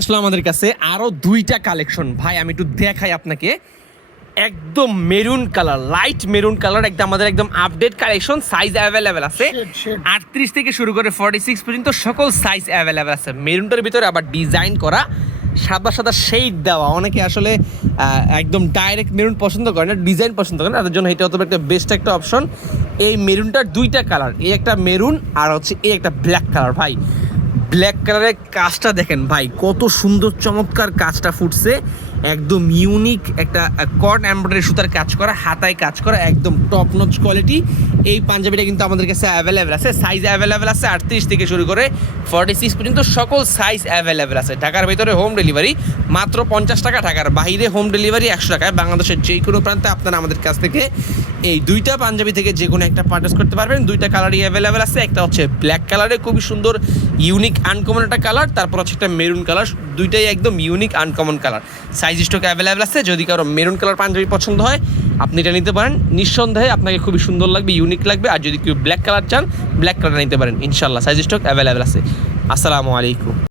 আসলে আমাদের কাছে আরো দুইটা কালেকশন ভাই, আমি একটু দেখাই আপনাকে। একদম maroon colour, light maroon colour, একদম আমাদের একদম আপডেট কালেকশন। সাইজ অ্যাভেলেবেল আছে 38 থেকে শুরু করে 46 পর্যন্ত সকল সাইজ অ্যাভেলেবেল আছে। মেরুনটার ভিতরে আবার ডিজাইন করা, সাদা সাদা শেড দেওয়া। অনেকে আসলে একদম ডাইরেক্ট মেরুন পছন্দ করে না, ডিজাইন পছন্দ করে না, তাদের জন্য এটা হতে পারে একটা বেস্ট একটা অপশন। এই মেরুনটার দুইটা কালার, এই একটা মেরুন আর হচ্ছে এই একটা ব্ল্যাক কালার। ভাই ব্ল্যাক কালারের কাজটা দেখেন ভাই, কত সুন্দর চমৎকার কাজটা ফুটছে। একদম ইউনিক একটা কট এমব্রয়ডারি সুতার কাজ করা, হাতায় কাজ করা, একদম টপ নচ কোয়ালিটি। এই পাঞ্জাবিটা কিন্তু আমাদের কাছে অ্যাভেলেবেল আছে, সাইজ অ্যাভেলেবেল আছে 38 থেকে শুরু করে 46 পর্যন্ত সকল সাইজ অ্যাভেলেবেল আছে। ঢাকার ভিতরে হোম ডেলিভারি মাত্র 50 টাকা, ঢাকার বাইরে হোম ডেলিভারি 100 টাকায়। বাংলাদেশের যে কোনো প্রান্তে আপনারা আমাদের কাছ থেকে এই দুইটা পাঞ্জাবি থেকে যে কোনো একটা পারচেস করতে পারবেন। দুইটা কালারই অ্যাভেলেবেল আছে, একটা হচ্ছে ব্ল্যাক কালারে খুবই সুন্দর ইউনিক আনকমন একটা কালার, তারপর হচ্ছে একটা মেরুন কালার। দুইটাই একদম unique uncommon colour. Size stock available আছে। যদি কারো মেরুন কালার পাঞ্জাবি পছন্দ হয় আপনি এটা নিতে পারেন, নিঃসন্দেহে আপনাকে খুবই সুন্দর লাগবে, ইউনিক লাগবে। আর যদি কেউ ব্ল্যাক কালার চান ব্ল্যাক কালার নিতে পারেন ইনশাল্লাহ। সাইজ স্টক অ্যাভেলেবেল আছে। আসসালামু আলাইকুম।